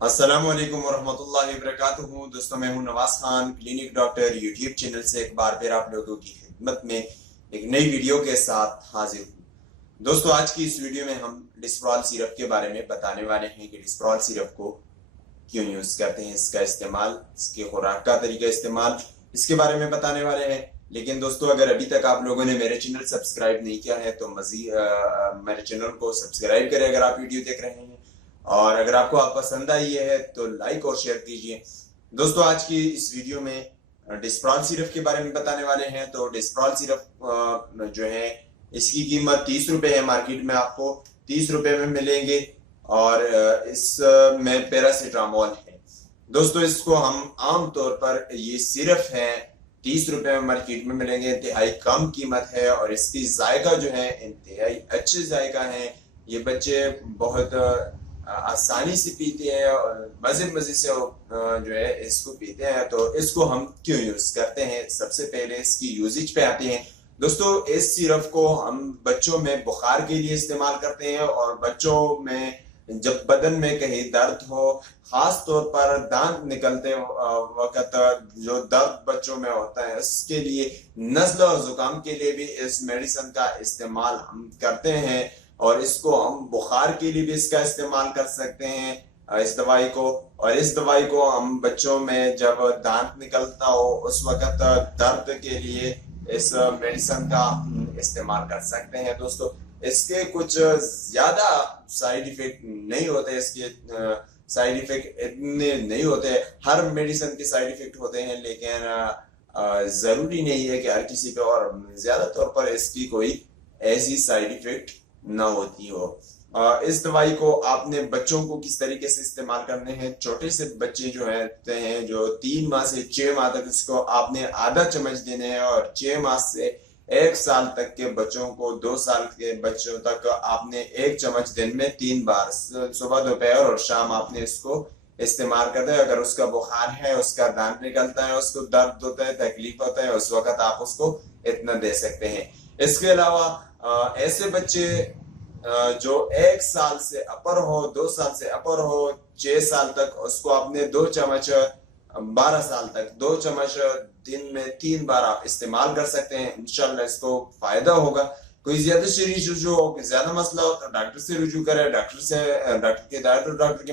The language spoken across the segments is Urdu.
السلام علیکم ورحمۃ اللہ وبرکاتہ دوستوں، میں ہوں Nawaz Khan, clinic doctor YouTube channel سے ایک بار پھر آپ لوگوں کی خدمت میں ایک نئی ویڈیو کے ساتھ حاضر ہوں۔ دوستوں، آج کی اس ویڈیو میں ہم ڈسپرال سیرپ کے بارے میں بتانے والے ہیں کہ ڈسپرال سیرپ کو کیوں یوز کرتے ہیں، اس کا استعمال، اس کے خوراک کا طریقہ استعمال، اس کے بارے میں بتانے والے ہیں۔ لیکن دوستوں، اگر ابھی تک آپ لوگوں نے میرے چینل سبسکرائب نہیں کیا ہے تو مزید میرے چینل کو سبسکرائب کریں اگر آپ ویڈیو دیکھ رہے ہیں، اور اگر آپ کو پسند آئی ہے تو لائک اور شیئر کیجئے۔ دوستو، آج کی اس ویڈیو میں ڈسپرال سیرپ کے بارے میں بتانے والے ہیں۔ تو ڈسپرال سیرپ جو ہے اس کی قیمت 30 روپے ہے، مارکیٹ میں آپ کو 30 روپے میں ملیں گے، اور اس میں پیراسیٹامول ہے۔ دوستو، اس کو ہم عام طور پر یہ صرف ہے 30 روپے میں مارکیٹ میں ملیں گے، انتہائی کم قیمت ہے، اور اس کی ذائقہ جو ہے انتہائی اچھے ذائقہ ہیں۔ یہ بچے بہت آسانی سے پیتے ہیں اور مزے سے جو ہے اس کو پیتے ہیں۔ تو اس کو ہم کیوں یوز کرتے ہیں، سب سے پہلے اس کی یوزیج پہ آتے ہیں۔ دوستو، اس سیرپ کو ہم بچوں میں بخار کے لیے استعمال کرتے ہیں، اور بچوں میں جب بدن میں کہیں درد ہو، خاص طور پر دانت نکلتے وقت جو درد بچوں میں ہوتا ہے، اس کے لیے، نزلہ اور زکام کے لیے بھی اس میڈیسن کا استعمال ہم کرتے ہیں، اور اس کو ہم بخار کے لیے بھی اس کا استعمال کر سکتے ہیں، اس دوائی کو۔ اور اس دوائی کو ہم بچوں میں جب دانت نکلتا ہو اس وقت درد کے لیے اس میڈیسن کا استعمال کر سکتے ہیں۔ دوستو، اس کے کچھ زیادہ سائیڈ ایفیکٹ نہیں ہوتے، اس کے سائیڈ ایفیکٹ اتنے نہیں ہوتے۔ ہر میڈیسن کے سائیڈ ایفیکٹ ہوتے ہیں، لیکن ضروری نہیں ہے کہ ہر کسی پہ، اور زیادہ طور پر اس کی کوئی ایسی سائیڈ ایفیکٹ نہ ہوتی ہو۔ اس دوائی کو آپ نے بچوں کو کس طریقے سے استعمال کرنے ہیں، چھوٹے سے بچے جو ہیں جو 3 ماہ سے 6 ماہ تک، اس کو آپ نے آدھا چمچ دینے ہیں، اور 6 ماہ سے 1 سال تک کے بچوں کو، 2 سال کے بچوں تک آپ نے 1 چمچ دن میں 3 بار، صبح دوپہر اور شام آپ نے اس کو استعمال کرتے ہیں۔ اگر اس کا بخار ہے، اس کا دانت نکلتا ہے، اس کو درد ہوتا ہے، تکلیف ہوتا ہے، اس وقت آپ اس کو اتنا دے سکتے ہیں۔ اس کے علاوہ ایسے بچے جو 1 سال سے اپر ہو، 2 سال سے اپر ہو، 6 سال تک، اس کو آپ نے 2 چمچ، 12 سال تک 2 چمچ دن میں 3 بار آپ استعمال کر سکتے ہیں۔ انشاءاللہ اس کو فائدہ ہوگا۔ کوئی زیادہ شریش رجوع ہو، کوئی زیادہ مسئلہ ہو تو ڈاکٹر سے رجوع کرے، ڈاکٹر کے ہدایت اور ڈاکٹر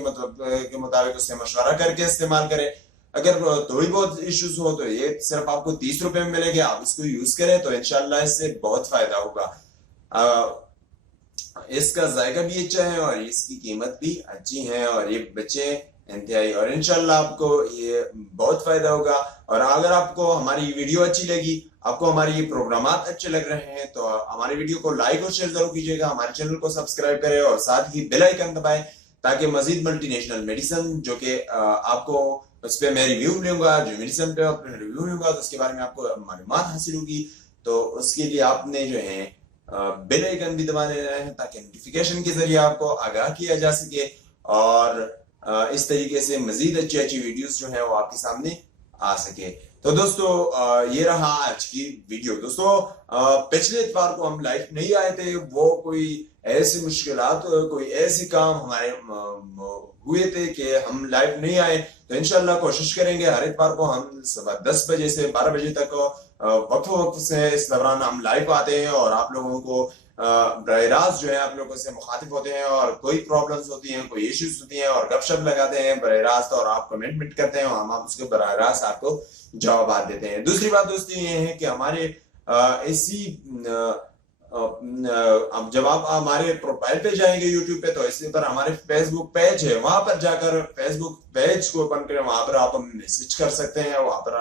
کے مطابق اس سے مشورہ کر کے استعمال کرے۔ اگر تھوڑی بہت ایشوز ہو تو یہ صرف آپ کو 30 روپے میں ملے گے، آپ اس کو یوز کریں تو انشاءاللہ اس سے بہت فائدہ ہوگا۔ اس کا ذائقہ بھی اچھا ہے، اور اس کی قیمت بھی اچھی ہے، اور یہ بچے انتہائی، اور انشاءاللہ آپ کو یہ بہت فائدہ ہوگا۔ اور اگر آپ کو ہماری ویڈیو اچھی لگی، آپ کو ہماری یہ پروگرامات اچھے لگ رہے ہیں، تو ہماری ویڈیو کو لائک اور شیئر ضرور کیجیے گا، ہمارے چینل کو سبسکرائب کریں، اور ساتھ ہی بیل آئیکن دبائیں، تاکہ مزید ملٹی نیشنل میڈیسن جو کہ آپ کو اس پہ میں ریویو لوں گا، جو میڈیسن پہ ریویو لوں گا تو اس کے بارے میں آپ کو معلومات حاصل ہوگی۔ تو اس کے لیے آپ نے جو ہے بیل آئیکن بھی دبا لینا ہے، تاکہ نوٹیفیکیشن کے ذریعے آپ کو آگاہ کیا جا سکے، اور اس طریقے سے مزید اچھی ویڈیوز جو ہیں وہ آپ کے سامنے آ سکے۔ تو دوستو، یہ رہا آج کی ویڈیو۔ دوستو، پچھلے اتوار کو ہم لائف نہیں آئے تھے، وہ کوئی ایسی مشکلات، کوئی ایسی کام ہمارے ہوئے تھے کہ ہم لائف نہیں آئے۔ تو انشاءاللہ کوشش کریں گے ہر اتوار کو ہم صبح 10 بجے سے 12 بجے تک وقت سے اس دوران ہم لائف آتے ہیں، اور آپ لوگوں کو براہ راست جو ہے آپ لوگوں سے مخاطب ہوتے ہیں، اور کوئی پرابلمز ہوتی ہیں، کوئی ایشوز ہوتی ہیں، اور گپ شپ لگاتے ہیں براہ راست، اور آپ کمنٹ کرتے ہیں، اور ہم اس کے براہ راست آپ کو جوابات دیتے ہیں۔ دوسری بات دوستو یہ ہے کہ ہمارے اسی اب جب آپ ہمارے پروفائل پہ جائیں گے یوٹیوب پہ، تو اسی پر ہمارے فیس بک پیج ہے، وہاں پر جا کر فیس بک پیج کو اوپن کریں، وہاں پر آپ ہمیں میسج کر سکتے ہیں، وہاں پر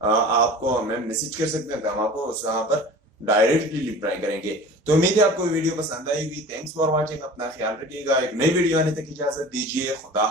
آپ کو ہمیں میسج کر سکتے ہیں، تو ہم آپ کو وہاں پر ڈائریکٹلی رپلائی کریں گے۔ تو امید ہے آپ کو ویڈیو پسند آئی ہوگی۔ تھینکس فار واچنگ، اپنا خیال رکھیے گا۔ ایک نئی ویڈیو آنے تک اجازت دیجیے۔ خدا